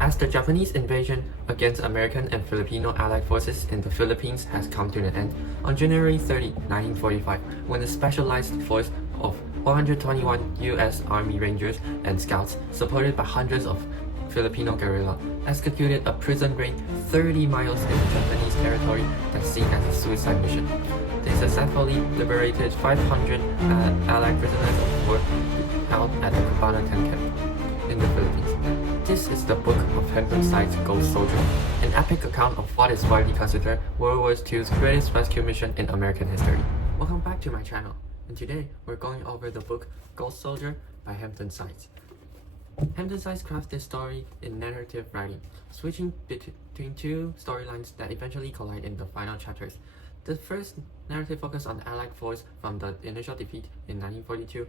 As the Japanese invasion against American and Filipino allied forces in the Philippines has come to an end, on January 30, 1945, when a specialized force of 121 U.S. Army Rangers and Scouts, supported by hundreds of Filipino guerrilla, executed a prison raid 30 miles into Japanese territory that's seen as a suicide mission. They successfully liberated 500 Allied prisoners of war held at the Cabanatuan camp in the Philippines. This is the book of Hampton Sides, Ghost Soldier, an epic account of what is widely considered World War II's greatest rescue mission in American history. Welcome back to my channel, and today we're going over the book Ghost Soldier by Hampton Sides. Hampton Sides crafts this story in narrative writing, switching between two storylines that eventually collide in the final chapters. The first narrative focuses on the Allied force from the initial defeat in 1942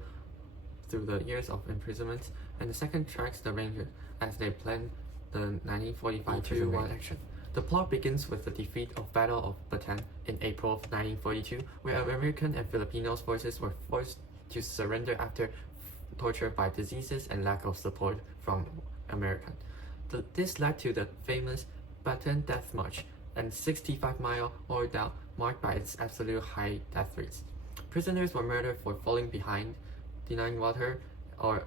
through the years of imprisonment, and the second tracks the Rangers as they plan the 1945 2-1 action. The plot begins with the defeat of Battle of Bataan in April of 1942, where American and Filipino forces were forced to surrender after torture by diseases and lack of support from American. This led to the famous Bataan Death March, and 65-mile ordeal marked by its absolute high death rates. Prisoners were murdered for falling behind, denying water, or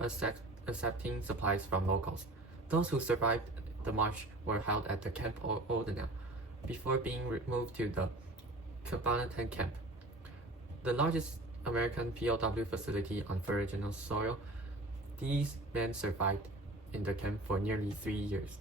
accepting supplies from locals. Those who survived the march were held at the Camp Odenau before being moved to the Cabanatuan camp, the largest American POW facility on Virginia soil. These men survived in the camp for nearly 3 years.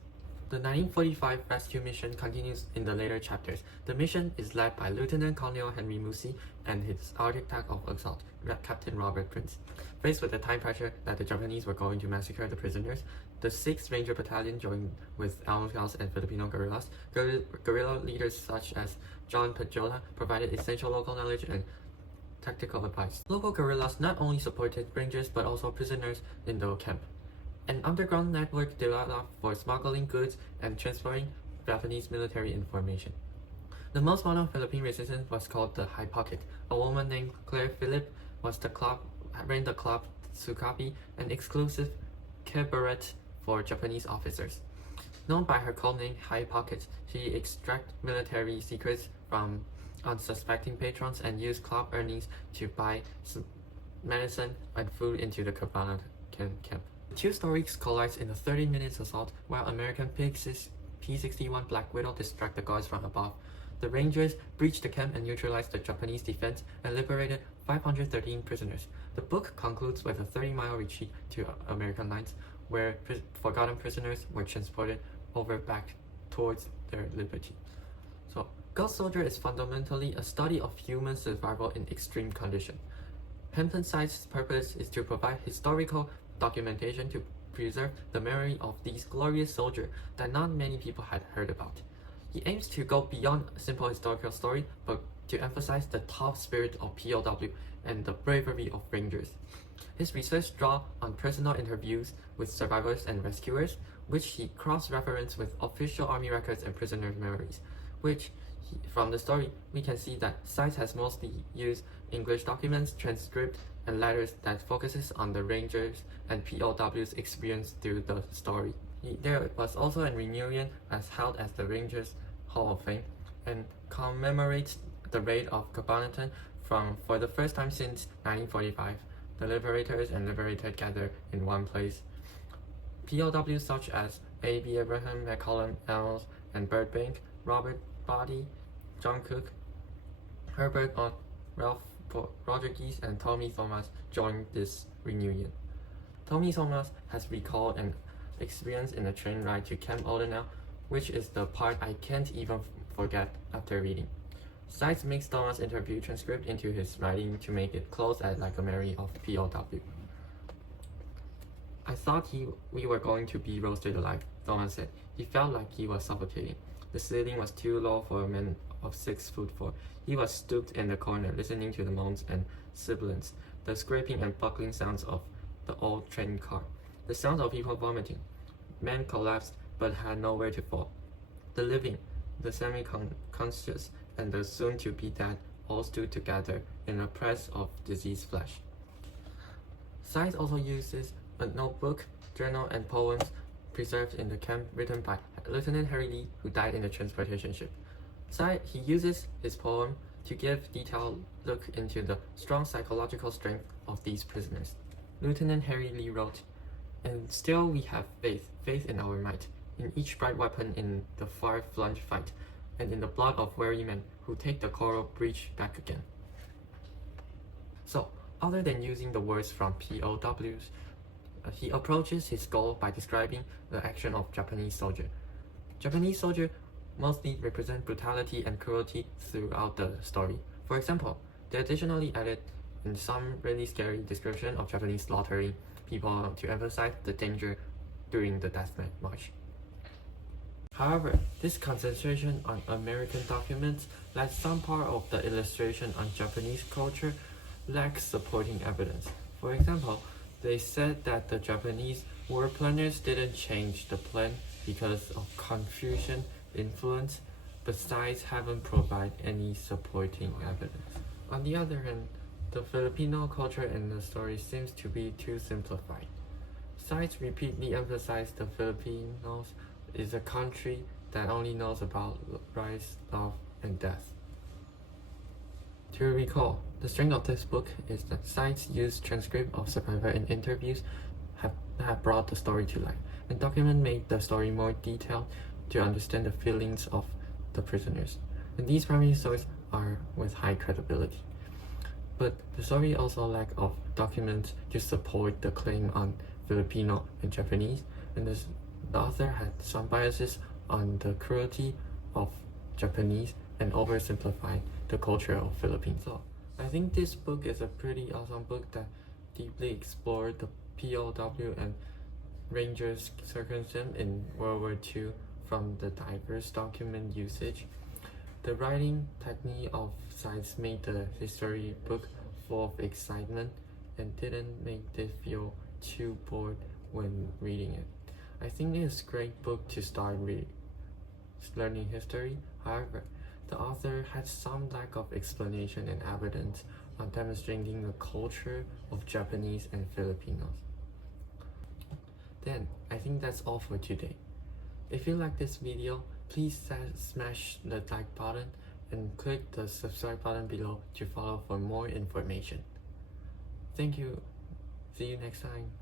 The 1945 rescue mission continues in the later chapters. The mission is led by Lieutenant Colonel Henry Musi and his architect of assault, Captain Robert Prince. Faced with the time pressure that the Japanese were going to massacre the prisoners, the 6th Ranger Battalion joined with Allied Scouts and Filipino guerrillas. Guerrilla leaders such as John Pajola provided essential local knowledge and tactical advice. Local guerrillas not only supported Rangers but also prisoners in the camp. An underground network developed for smuggling goods and transferring Japanese military information. The most well-known Philippine resistance was called the High Pocket. A woman named Claire Phillip ran the club Tsukapi, an exclusive cabaret for Japanese officers. Known by her code name High Pocket, she extracted military secrets from unsuspecting patrons and used club earnings to buy medicine and food into the Cabanatuan camp. The two stories collide in a 30-minute assault while American P-61 Black Widow distract the guards from above. The Rangers breached the camp and neutralized the Japanese defense and liberated 513 prisoners. The book concludes with a 30-mile retreat to American lines, where forgotten prisoners were transported over back towards their liberty. So, Ghost Soldier is fundamentally a study of human survival in extreme conditions. Hampton Sides' purpose is to provide historical documentation to preserve the memory of these glorious soldiers that not many people had heard about. He aims to go beyond a simple historical story, but to emphasize the tough spirit of POW and the bravery of Rangers. His research draws on personal interviews with survivors and rescuers, which he cross-references with official army records and prisoner memories, from the story, we can see that Sides has mostly used English documents, transcripts, and letters that focuses on the Rangers and POW's experience through the story. There was also a reunion as held at the Rangers Hall of Fame and commemorates the raid of Cabanatuan for the first time since 1945. The liberators and liberated gather in one place. POWs such as A.B. Abraham, McCollum, Els, and Burbank, Robert Body, John Cook, Herbert Ott, Ralph Rodriguez, and Tommy Thomas joined this reunion. Tommy Thomas has recalled an experience in a train ride to Camp Odenau, which is the part I can't even forget after reading. Sides makes Thomas' interview transcript into his writing to make it close as like a memory of POW. I thought we were going to be roasted alive, Thomas said. He felt like he was suffocating. The ceiling was too low for a man of 6'4". He was stooped in the corner, listening to the moans and sibilants, the scraping and buckling sounds of the old train car, the sounds of people vomiting. Men collapsed but had nowhere to fall. The living, the semi-conscious, and the soon-to-be-dead all stood together in a press of diseased flesh. Sides also uses a notebook, journal, and poems preserved in the camp written by Lieutenant Harry Lee, who died in the transportation ship. Hsieh, he uses his poem to give detailed look into the strong psychological strength of these prisoners. Lieutenant Harry Lee wrote, "And still we have faith in our might, in each bright weapon in the far-flung fight, and in the blood of weary men who take the coral breach back again." So, other than using the words from POWs, he approaches his goal by describing the action of Japanese soldier. Japanese soldier mostly represent brutality and cruelty throughout the story. For example, they additionally added in some really scary description of Japanese slaughtering people to emphasize the danger during the death march. However, this concentration on American documents lets some part of the illustration on Japanese culture lacks supporting evidence. For example, they said that the Japanese war planners didn't change the plan because of Confucian influence, besides haven't provided any supporting evidence. On the other hand, the Filipino culture in the story seems to be too simplified. Sides repeatedly emphasize the Filipinos is a country that only knows about rise, love, and death. To recall, the strength of this book is that Sides used transcript of survivor and interviews have brought the story to life, and document made the story more detailed to understand the feelings of the prisoners. And these primary sources are with high credibility. But the story also lack of documents to support the claim on Filipino and Japanese, and the author had some biases on the cruelty of Japanese and oversimplified the culture of Philippines. So I think this book is a pretty awesome book that deeply explored the POW and Rangers circumstance in World War II from the diverse document usage. The writing technique of Sides made the history book full of excitement and didn't make it feel too bored when reading it. I think it's a great book to start learning history. However, the author had some lack of explanation and evidence on demonstrating the culture of Japanese and Filipinos. Then, I think that's all for today. If you like this video, please smash the like button and click the subscribe button below to follow for more information. Thank you. See you next time.